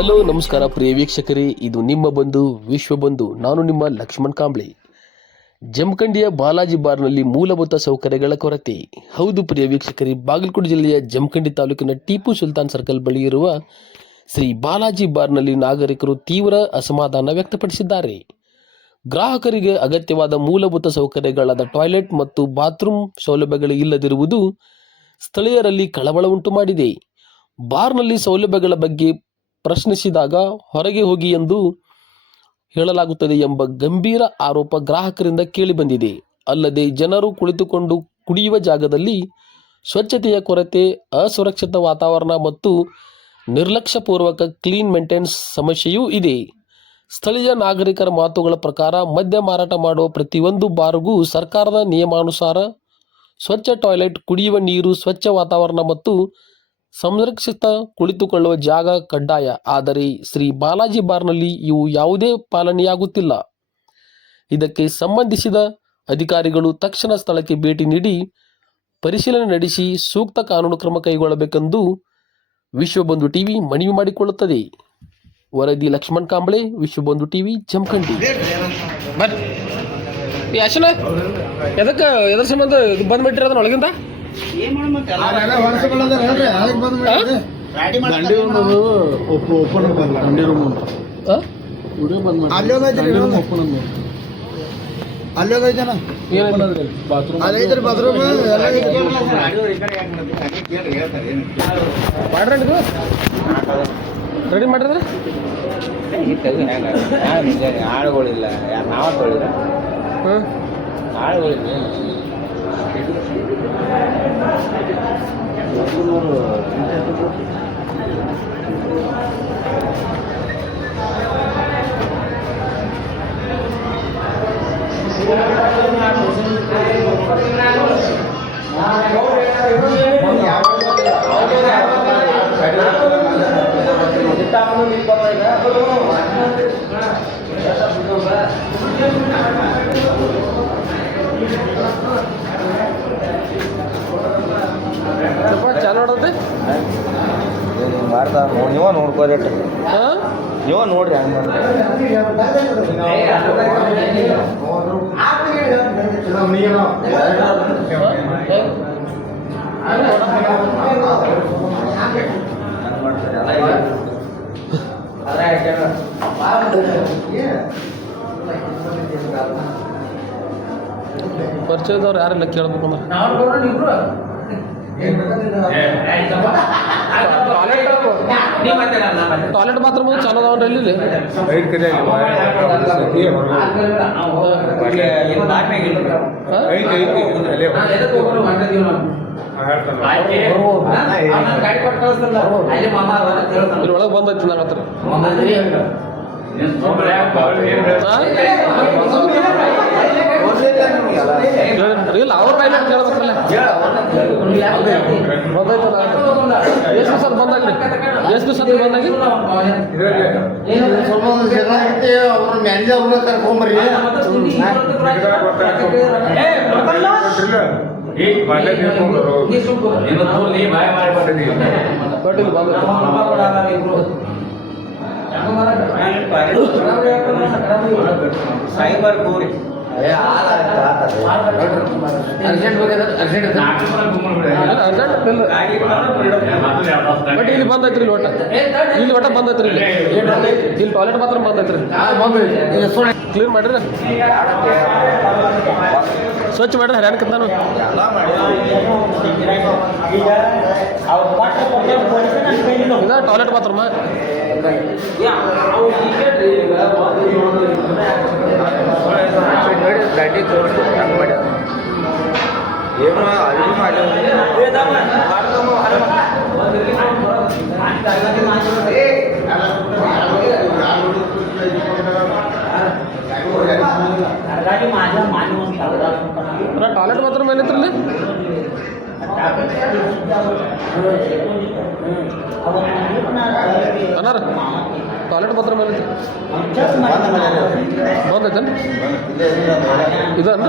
Hello, ನಮಸ್ಕಾರ ಪ್ರಿಯ ವೀಕ್ಷಕರೇ. ಇದು ನಿಮ್ಮ ಬಂಧು, ವಿಶ್ವ ಬಂಧು, ನಾನು ನಿಮ್ಮ ಲಕ್ಷ್ಮಣ್ ಕಾಂಬ್ಳೆ. ಜಮಖಂಡಿಯ ಬಾಲಾಜಿ ಬಾರ್ನಲ್ಲಿ ಮೂಲಭೂತ ಸೌಕರ್ಯಗಳ ಕೊರತೆ. ಹೌದು ಪ್ರಿಯ ವೀಕ್ಷಕರೇ, ಬಾಗಲಕೋಟೆ ಜಿಲ್ಲೆಯ ಜಮಖಂಡಿ ತಾಲೂಕಿನ ಟಿಪ್ಪು ಸುಲ್ತಾನ್ ಸರ್ಕಲ್ ಬಳಿ ಇರುವ ಶ್ರೀ ಬಾಲಾಜಿ ಬಾರ್ನಲ್ಲಿ ನಾಗರಿಕರು ತೀವ್ರ ಅಸಮಾಧಾನ ವ್ಯಕ್ತಪಡಿಸಿದ್ದಾರೆ. ಗ್ರಾಹಕರಿಗೆ ಅಗತ್ಯವಾದ ಮೂಲಭೂತ ಸೌಕರ್ಯಗಳಾದ ಟಾಯ್ಲೆಟ್ ಮತ್ತು ಬಾತ್ರೂಮ್ ಸೌಲಭ್ಯಗಳು ಇಲ್ಲದಿರುವುದು ಸ್ಥಳೀಯರಲ್ಲಿ ಕಳವಳ ಉಂಟು ಮಾಡಿದೆ ಬಾರ್ನಲ್ಲಿ ಸೌಲಭ್ಯಗಳ ಬಗ್ಗೆ ಪ್ರಶ್ನಿಸಿದಾಗ ಹೊರಗೆ ಹೋಗಿ ಎಂದು ಹೇಳಲಾಗುತ್ತದೆ ಎಂಬ ಗಂಭೀರ ಆರೋಪ ಗ್ರಾಹಕರಿಂದ ಕೇಳಿಬಂದಿದೆ ಅಲ್ಲದೆ ಜನರು ಕುಳಿತುಕೊಂಡು ಕುಡಿಯುವ ಜಾಗದಲ್ಲಿ ಸ್ವಚ್ಛತೆಯ ಕೊರತೆ, ಅಸುರಕ್ಷಿತ ವಾತಾವರಣ ಮತ್ತು ನಿರ್ಲಕ್ಷ್ಯಪೂರ್ವಕ ಕ್ಲೀನ್ ಮೇಂಟೆನೆನ್ಸ್ ಸಮಸ್ಯೆಯೂ ಇದೆ. ಸ್ಥಳೀಯ ನಾಗರಿಕರ ಮಾತುಗಳ ಪ್ರಕಾರ ಮದ್ಯ ಮಾರಾಟ ಮಾಡುವ ಪ್ರತಿಯೊಂದು ಬಾರ್ಗೂ ಸರ್ಕಾರದ ನಿಯಮಾನುಸಾರ ಸ್ವಚ್ಛ ಟಾಯ್ಲೆಟ್, ಕುಡಿಯುವ ನೀರು, ಸ್ವಚ್ಛ ವಾತಾವರಣ ಮತ್ತು ಸಂರಕ್ಷಿತ ಕುಳಿತುಕೊಳ್ಳುವ ಜಾಗ ಕಡ್ಡಾಯ. ಆದರೆ ಶ್ರೀ ಬಾಲಾಜಿ ಬಾರ್ನಲ್ಲಿ ಇವು ಯಾವುದೇ ಪಾಲನೆಯಾಗುತ್ತಿಲ್ಲ. ಇದಕ್ಕೆ ಸಂಬಂಧಿಸಿದ ಅಧಿಕಾರಿಗಳು ತಕ್ಷಣ ಸ್ಥಳಕ್ಕೆ ಭೇಟಿ ನೀಡಿ ಪರಿಶೀಲನೆ ನಡೆಸಿ ಸೂಕ್ತ ಕಾನೂನು ಕ್ರಮ ಕೈಗೊಳ್ಳಬೇಕೆಂದು ವಿಶ್ವಬಂಧು ಟಿವಿ ಮನವಿ ಮಾಡಿಕೊಳ್ಳುತ್ತದೆ. ವರದಿ ಲಕ್ಷ್ಮಣ್ ಕಾಂಬಳೆ ವಿಶ್ವಬಂಧು ಟಿವಿ, ಜಮಖಂಡಿ. ಬಟ್ ಎದಕ್ಕೆ ಎದ್ರ ಸಂಬಂಧ ಬಂದ್ಬಿಟ್ಟಿರೋದನ್ನ ಬಂದ್ ಬಿಟ್ಟಿರೋದನ್ನ ಒಳಗಿಂದ? ದಂಡಿ ಒಂದು ಓಪನ್ ದಂಡಿ ರೂಮ್? ವಿಡಿಯೋ ಬಂದ್ ಮಾಡಿ. ಓಪನ್? Bathroom bathroom? ಎಲ್ಲ ಮಾಡ್ರಿ ಇದು ರೆಡಿ ಮಾಡಿದ್ರೆ? ಆಳುಗಳಿಲ್ಲ. ಯಾರು ನಾವ ತೊಳಿದ ಹಾಂ? ಆಳುಗಳಿಲ್ಲ Kita perlu dikatakan, perlu. Kita perlu, ಮಾಡ್ತಾ ನೀವ ನೋಡ್ಕೋರಿ ಹಾಂ? ನೀವ ನೋಡ್ರಿ ಹಂಗ ಪರಿಚಯದವ್ರು ಯಾರೆಲ್ಲ ಕೇಳ್ಬೇಕು ಅಂದ್ರೆ. ಟಾಯ್ಲೆಟ್ ಬಾತ್ರೂಮ್ ಚಾಲೋ ಅದಾವನ್ರಿ ಇಲ್ಲಿ ಇಲ್ಲಿ ಒಳಗೆ ಬಂದೈತಿ ನಾನು ಹತ್ರ ಬಾಯಿನ ಕೇಳ್ಬೇಕಲ್ಲ. ಬಂದೈತಲ್ಲ ಎಷ್ಟು ದಿವಸ ಬಂದಾಗ್ರಿ ಎಷ್ಟು ದಿವಸ ಬಂದಾಗಿ ಸ್ವಲ್ಪ ಜನ ಐತಿ ಅವ್ರ ಮ್ಯಾನೇಜರ್ ಅವ್ರನ್ನ ಕರ್ಕೊಂಬರ್ರಿ. ಬಟ್ ಇಲ್ಲಿ. ಬಂದೈತಿ ಸೈಬರ್ ಗೋರಿ. ಬಟ್ ಇಲ್ಲಿ ಬಂದೈತ್ರಿ ಇಲ್ಲಿ ಒಟ್ಟ. ಇಲ್ಲಿ ಒಟ್ಟ ಬಂದೈತ್ರಿ ಇಲ್ಲಿ. ಇಲ್ಲಿ ಟಾಯ್ಲೆಟ್ ಮಾತ್ರ ಬಂದೈತ್ರಿ ಕ್ಲೀನ್ ಮಾಡ್ರಿ ಸ್ವಚ್ಛ ಮಾಡ್ರಿ ಹರ್ಯಾಣಕ್ಕೆ ನಾನು ಟಾಯ್ಲೆಟ್ ಬಾತ್ರೂಮ ಗಾಡಿ ತೋರಿಸಿ ಹಂಗೆ ಮಾಡ್ಯಾರ ಏನು ಅಡುಗೆ ಮಾಡಿ ಟಾಯ್ಲೆಟ್ ಬಾತ್ರೂಮ್ ಏನೈತ್ರಿ ಅನಾರ ಟಾಯ್ಲೆಟ್ ಮಾತ್ರ ಮೇಲೆ ಬಂದ ಇದನ್ನ